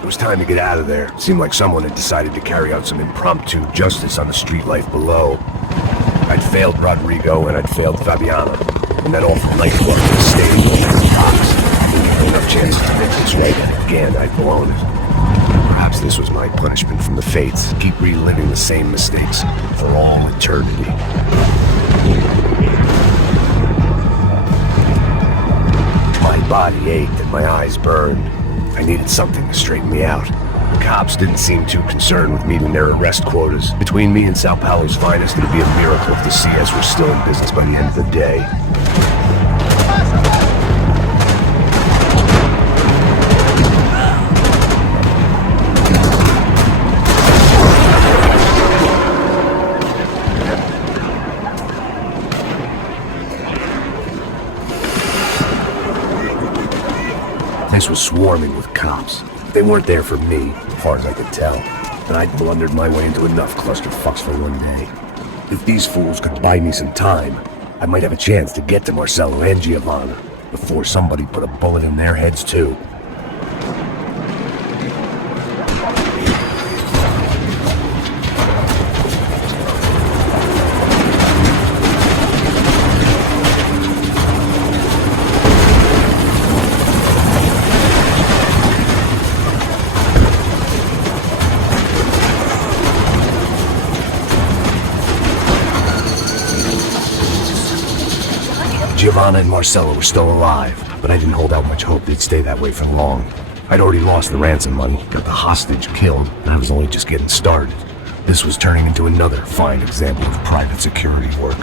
It was time to get out of there. It seemed like someone had decided to carry out some impromptu justice on the street life below. I'd failed Rodrigo and I'd failed Fabiana. And that awful nightclub was staying over the box. Enough chances to make this right. Again, I'd blown it. Perhaps this was my punishment from the fates. Keep reliving the same mistakes for all eternity. My body ached and my eyes burned. I needed something to straighten me out. The cops didn't seem too concerned with meeting their arrest quotas. Between me and Sao Paulo's finest, it'd be a miracle if the CS were still in business by the end of the day. This was swarming with cops. They weren't there for me, as far as I could tell, and I'd blundered my way into enough clusterfucks for one day. If these fools could buy me some time, I might have a chance to get to Marcelo and Giovanna before somebody put a bullet in their heads too. Giovanna and Marcelo were still alive, but I didn't hold out much hope they'd stay that way for long. I'd already lost the ransom money, got the hostage killed, and I was only just getting started. This was turning into another fine example of private security work.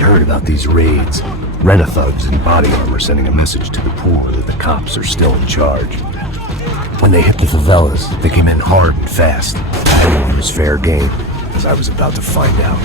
Heard about these raids. Rent-a-thugs in body armor sending a message to the poor that the cops are still in charge. When they hit the favelas, they came in hard and fast. I knew it was fair game, as I was about to find out.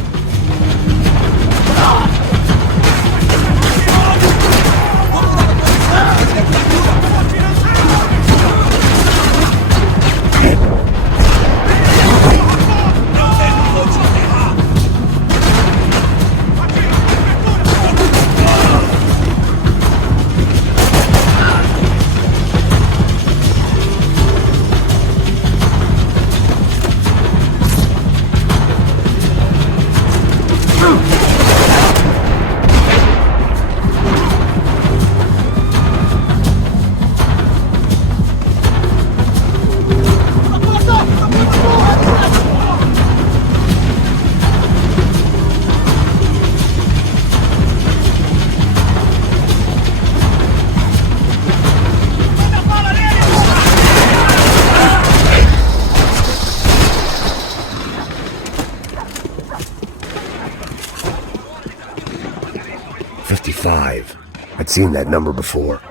I'd seen that number before.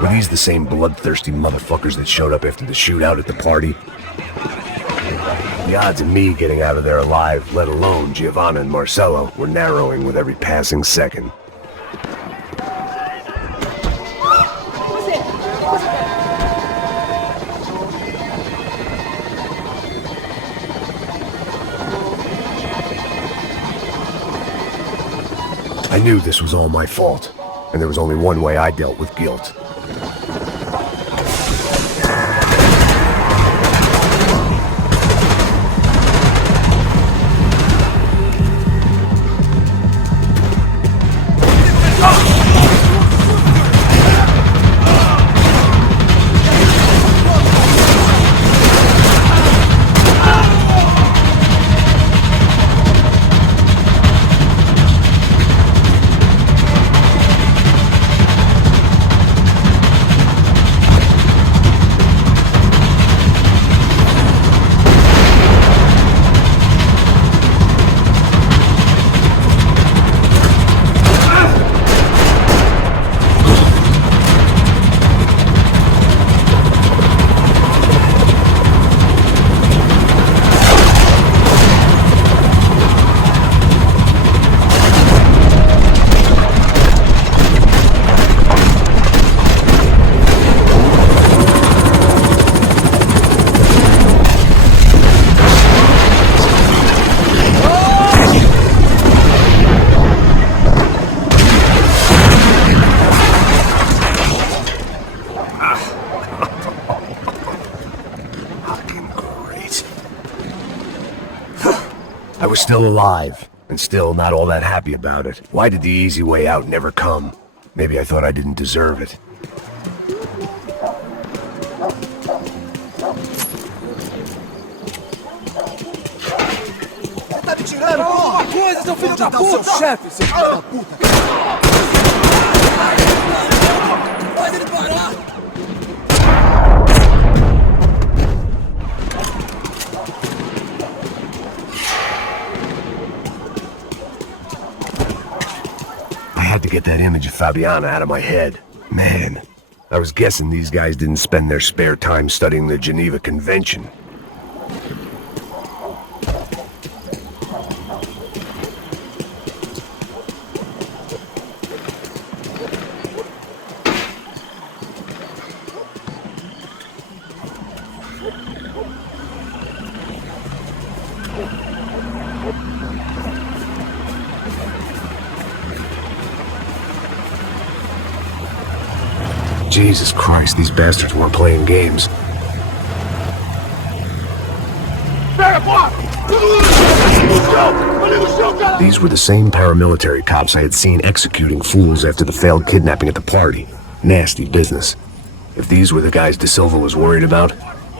Were these the same bloodthirsty motherfuckers that showed up after the shootout at the party? The odds of me getting out of there alive, let alone Giovanna and Marcelo, were narrowing with every passing second. I knew this was all my fault, and there was only one way I dealt with guilt. was still alive, and still not all that happy about it. Why did the easy way out never come? Maybe I thought I didn't deserve it. Tá me tirando alguma coisa, seu filho da puta! Seu chefe, seu filho da puta! Faz ele parar! I had to get that image of Fabiana out of my head. Man, I was guessing these guys didn't spend their spare time studying the Geneva Convention. Jesus Christ, these bastards weren't playing games. These were the same paramilitary cops I had seen executing fools after the failed kidnapping at the party. Nasty business. If these were the guys De Silva was worried about,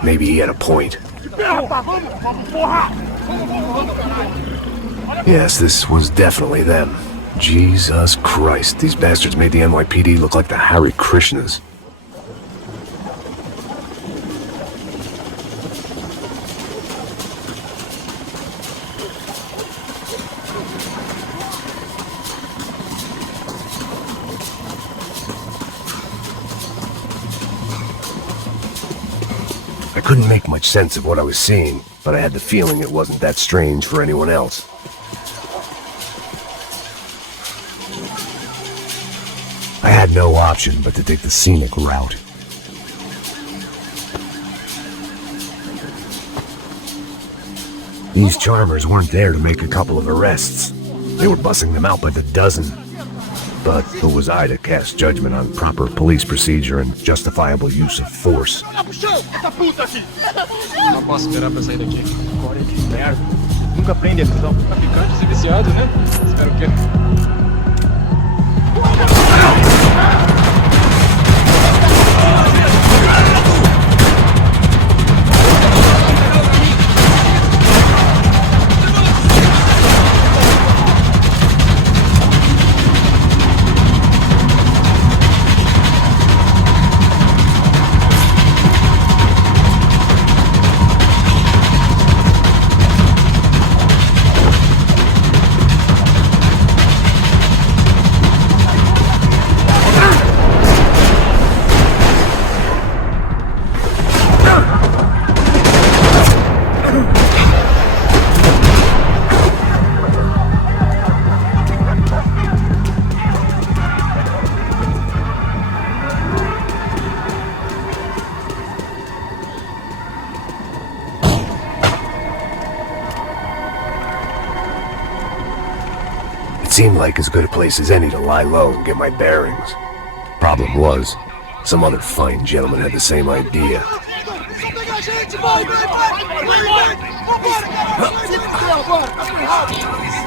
maybe he had a point. Yes, this was definitely them. Jesus Christ, these bastards made the NYPD look like the Hare Krishnas. I couldn't make much sense of what I was seeing, but I had the feeling it wasn't that strange for anyone else. I had no option but to take the scenic route. These charmers weren't there to make a couple of arrests. They were bussing them out by the dozen. But who was I to cast judgment on proper police procedure and justifiable use of force? Não posso esperar pra sair daqui. Agora que merda. Nunca aprende a ficar traficantes e viciados, né? Espero que... It seemed like as good a place as any to lie low and get my bearings. Problem was, some other fine gentleman had the same idea.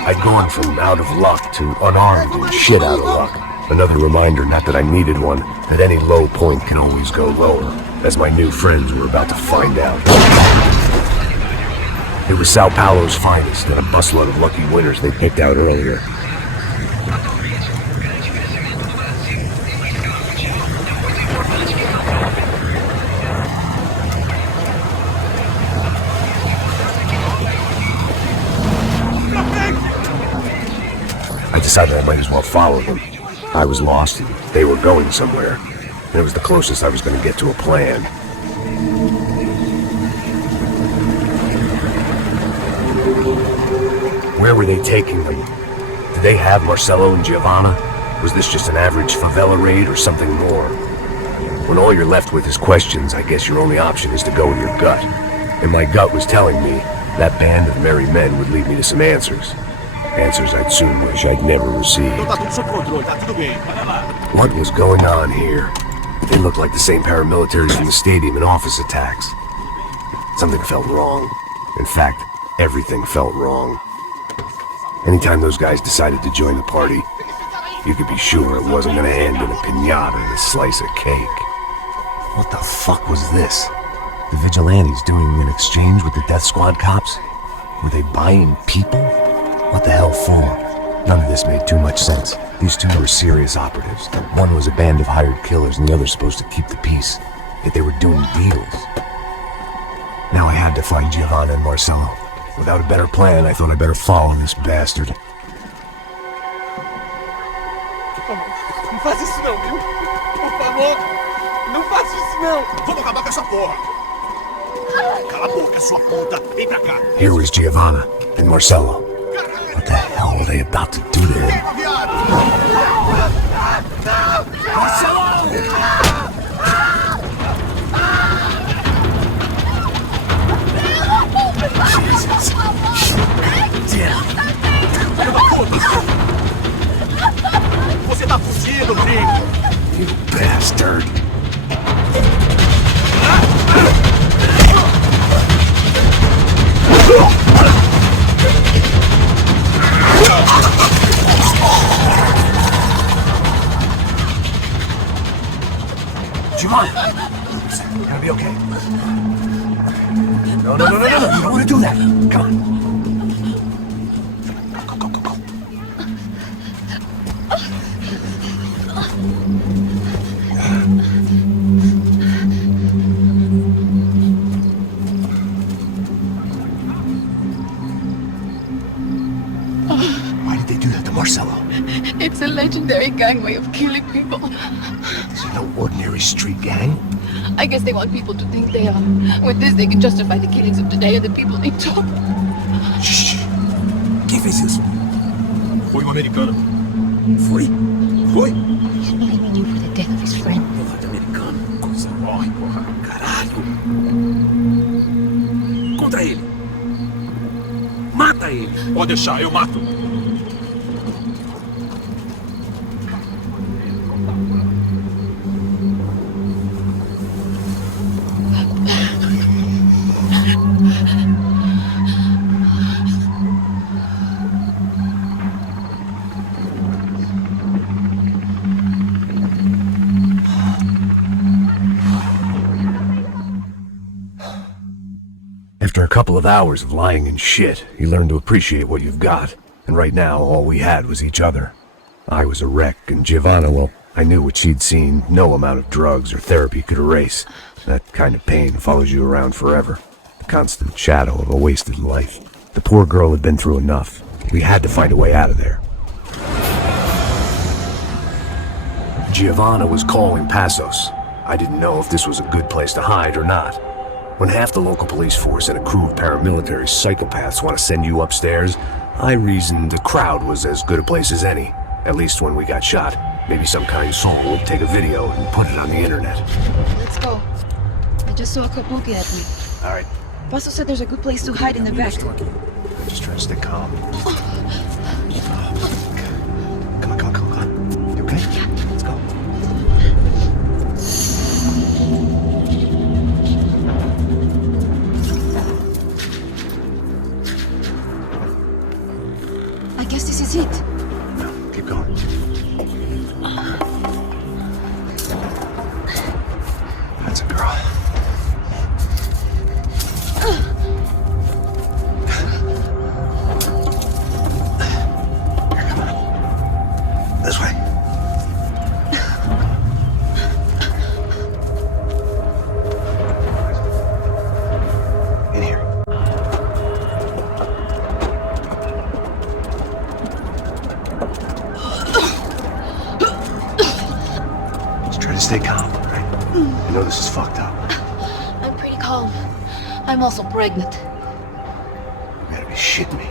I'd gone from out of luck to unarmed and shit out of luck. Another reminder, not that I needed one, that any low point can always go lower, as my new friends were about to find out. It was Sao Paulo's finest and a busload of lucky winners they picked out earlier. I decided I might as well follow them. I was lost, and they were going somewhere. And it was the closest I was going to get to a plan. Where were they taking them? Did they have Marcelo and Giovanna? Was this just an average favela raid or something more? When all you're left with is questions, I guess your only option is to go with your gut. And my gut was telling me that band of merry men would lead me to some answers. Answers I'd soon wish I'd never received. What was going on here? They looked like the same paramilitaries from the stadium and office attacks. Something felt wrong. In fact, everything felt wrong. Anytime those guys decided to join the party, you could be sure it wasn't gonna end in a piñata and a slice of cake. What the fuck was this? The vigilantes doing an exchange with the death squad cops? Were they buying people? What the hell for? None of this made too much sense. These two were serious operatives. One was a band of hired killers and the other supposed to keep the peace. Yet they were doing deals. Now I had to find Giovanna and Marcello. Without a better plan, I thought I'd better follow this bastard. Não faz isso não, viu? Por favor, não faz isso não. Vamos acabar com essa porra. Cala a boca, sua puta. Vem pra cá. Here was Giovanna and Marcello. What the hell were they about to do to him? Jesus. Damn. Você tá fudido, gringo. You bastard. Giovanni! You're gonna be okay. No. You don't want to do that. Come on. Go. Why did they do that to Marcello? It's a legendary gang way of killing people. This is no ordinary street gang. I guess they want people to think they are. With this, they can justify the killings of today and the people they took. Shh. Quem fez isso? Foi americano. Foi? He blaming you for the death of his friend. Norte-americano. Coisa morre, porra. Caralho. Contra ele. Mata ele. Pode deixar, eu mato. After a couple of hours of lying and shit, you learn to appreciate what you've got. And right now, all we had was each other. I was a wreck, and Giovanna, well, I knew what she'd seen no amount of drugs or therapy could erase. That kind of pain follows you around forever. The constant shadow of a wasted life. The poor girl had been through enough. We had to find a way out of there. Giovanna was calling Passos. I didn't know if this was a good place to hide or not. When half the local police force and a crew of paramilitary psychopaths want to send you upstairs, I reasoned the crowd was as good a place as any. At least when we got shot. Maybe some kind soul will take a video and put it on the internet. Let's go. I just saw a couple looking at me. All right. Paso said there's a good place to hide in the back. I'm just trying to stay calm. Come on. You okay? Yeah. Let's go. I guess this is it. No, keep going. That's a girl. Here, come on. This way. In here. Just try to stay calm, all right? I know this is fucked up. I'm pretty calm. I'm also pregnant. You gotta be shitting me.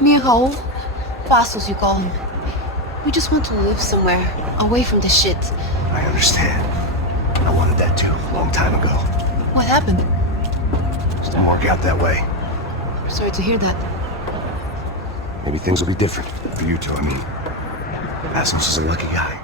Me and Raul, Pasos you call him. We just want to live somewhere, away from this shit. I understand. I wanted that too, a long time ago. What happened? Just didn't work out that way. Sorry to hear that. Maybe things will be different. For you two, I mean. Passos is a lucky guy.